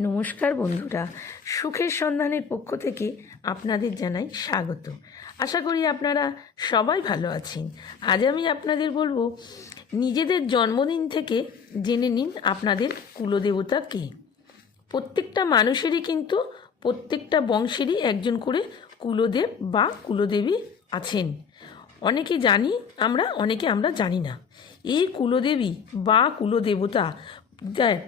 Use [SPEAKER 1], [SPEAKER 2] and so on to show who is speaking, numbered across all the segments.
[SPEAKER 1] নমস্কার বন্ধুরা। সুখের সন্ধানের পক্ষ থেকে আপনাদের জানাই স্বাগত। আশা করি আপনারা সবাই ভালো আছেন। আজ আমি আপনাদের বলব, নিজেদের জন্মদিন থেকে জেনে নিন আপনাদের কুলদেবতা কে। প্রত্যেকটা মানুষেরই কিন্তু প্রত্যেকটা বংশেরই একজন করে কুলদেব বা কুলদেবী আছেন। অনেকে জানি আমরা, অনেকে আমরা জানি না। এই কুলদেবী বা কুলদেবতা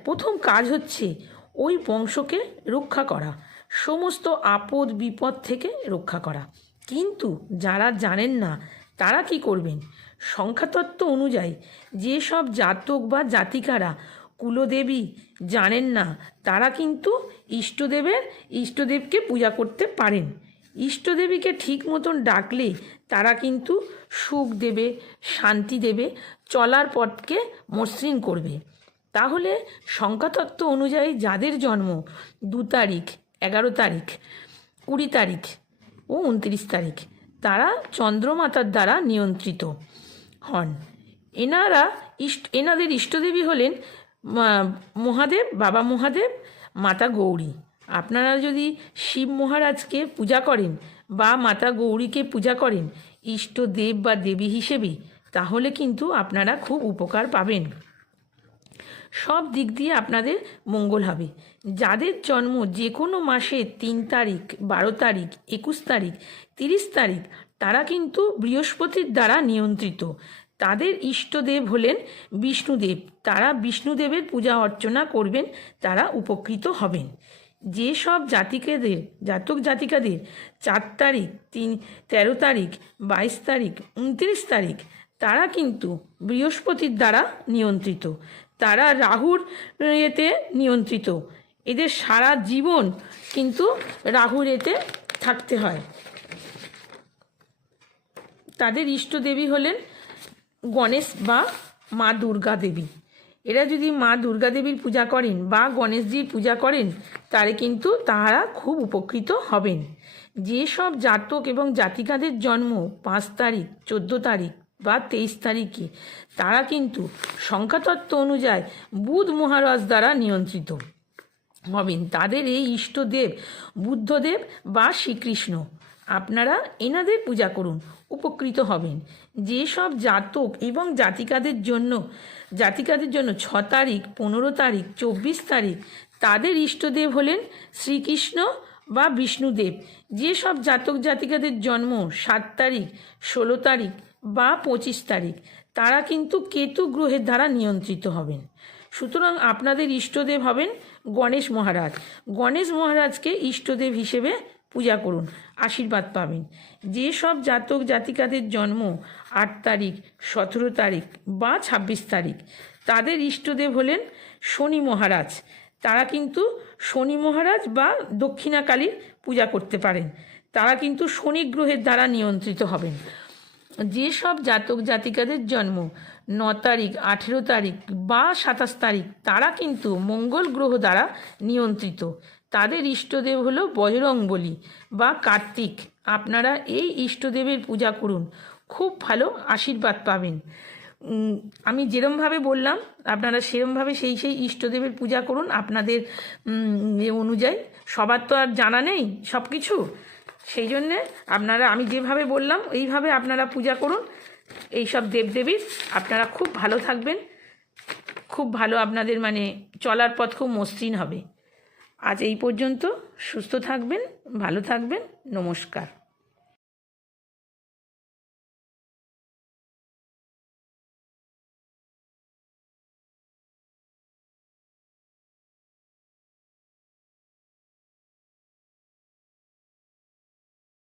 [SPEAKER 1] প্রথম কাজ হচ্ছে ওই বংশকে রক্ষা করা, সমস্ত আপদ বিপদ থেকে রক্ষা করা। কিন্তু যারা জানেন না, তারা কি করবেন? সংখ্যাতত্ত্ব অনুযায়ী যেসব জাতক বা জাতিকারা কুলদেবী জানেন না, তারা কিন্তু ইষ্টদেবের, ইষ্টদেবকে পূজা করতে পারেন। ইষ্টদেবীকে ঠিক মতন ডাকলে তারা কিন্তু সুখ দেবে, শান্তি দেবে, চলার পথকে মসৃণ করবে। তাহলে সংখ্যাতত্ত্ব অনুযায়ী যাদের জন্ম দু তারিখ, এগারো তারিখ, কুড়ি তারিখ ও উনত্রিশ তারিখ, তারা চন্দ্রমাতার দ্বারা নিয়ন্ত্রিত হন। এনারা ইষ্ট, এনাদের ইষ্টদেবী হলেন মহাদেব, বাবা মহাদেব, মাতা গৌরী। আপনারা যদি শিব মহারাজকে পূজা করেন বা মাতা গৌরীকে পূজা করেন ইষ্টদেব বা দেবী হিসেবে, তাহলে কিন্তু আপনারা খুব উপকার পাবেন। সব দিক দিয়ে আপনাদের মঙ্গল হবে। যাদের জন্ম যে কোনো মাসে তিন তারিখ, বারো তারিখ, একুশ তারিখ, তিরিশ তারিখ, তারা কিন্তু বৃহস্পতির দ্বারা নিয়ন্ত্রিত। তাদের ইষ্টদেব হলেন বিষ্ণুদেব। তারা বিষ্ণুদেবের পূজা অর্চনা করবেন, তারা উপকৃত হবেন। যেসব জাতিকেদের, জাতক জাতিকাদের চার তারিখ, তিন, তেরো তারিখ, বাইশ তারিখ, উনত্রিশ তারিখ, তারা কিন্তু বৃহস্পতির দ্বারা নিয়ন্ত্রিত। তারা রাহুর এতে নিয়ন্ত্রিত। এদের সারা জীবন কিন্তু রাহুর এতে থাকতে হয়। তাদের ইষ্ট দেবী হলেন গণেশ বা মা দুর্গা দেবী। এরা যদি মা দুর্গা দেবীর পূজা করেন বা গণেশজির পূজা করেন তাহলে কিন্তু তাহারা খুব উপকৃত হবেন। যেসব জাতক এবং জাতিকাদের জন্ম পাঁচ তারিখ, চোদ্দ তারিখ বা তেইশ তারিখে। তারা কিন্তু সংখ্যাতত্ত্ব অনুযায়ী বুধ মহারাজ দ্বারা নিয়ন্ত্রিত। হবেন তাদের এই ইষ্টদেব বুদ্ধদেব বা শ্রীকৃষ্ণ, আপনারা এনাদের পূজা করুন, উপকৃত হবেন। যেসব জাতক এবং জাতিকাদের জন্য জাতিকাদের জন্য ছ তারিখ, পনেরো তারিখ, চব্বিশ তারিখ, তাদের ইষ্টদেব হলেন শ্রীকৃষ্ণ বা বিষ্ণুদেব। যেসব জাতক জাতিকাদের জন্ম সাত তারিখ, ষোলো তারিখ বা পঁচিশ তারিখ, তারা কিন্তু কেতু গ্রহের দ্বারা নিয়ন্ত্রিত হবেন। সুতরাং আপনাদের ইষ্টদেব হবেন গণেশ মহারাজ। গণেশ মহারাজকে ইষ্টদেব হিসেবে পূজা করুন, আশীর্বাদ পাবেন। যেসব জাতক জাতিকাদের জন্ম আট তারিখ, সতেরো তারিখ বা ছাব্বিশ তারিখ, তাদের ইষ্টদেব হলেন শনি মহারাজ। তারা কিন্তু শনি মহারাজ বা দক্ষিণাকালীর পূজা করতে পারেন। তারা কিন্তু শনি গ্রহের দ্বারা নিয়ন্ত্রিত হবেন। যেসব জাতক জাতিকাদের জন্ম ন তারিখ, আঠেরো তারিখ বা সাতাশ তারিখ, তারা কিন্তু মঙ্গল গ্রহ দ্বারা নিয়ন্ত্রিত। তাদের ইষ্টদেব হলো বজরংবলী বা কার্তিক। আপনারা এই ইষ্টদেবের পূজা করুন। খুব ভালো আশীর্বাদ পাবেন। আমি যেরমভাবে বললাম, আপনারা সেরমভাবে সেই সেই ইষ্টদেবের পূজা করুন। আপনাদের অনুযায়ী সবার তো আর জানা নেই সব কিছু সেই জন্যে আপনারা, আমি যেভাবে বললাম, এইভাবে আপনারা পূজা করুন। এই সব দেবদেবীর আপনারা খুব ভালো থাকবেন। খুব ভালো আপনাদের মানে চলার পথ খুব মসৃণ হবে। আজ এই পর্যন্ত সুস্থ থাকবেন, ভালো থাকবেন। নমস্কার।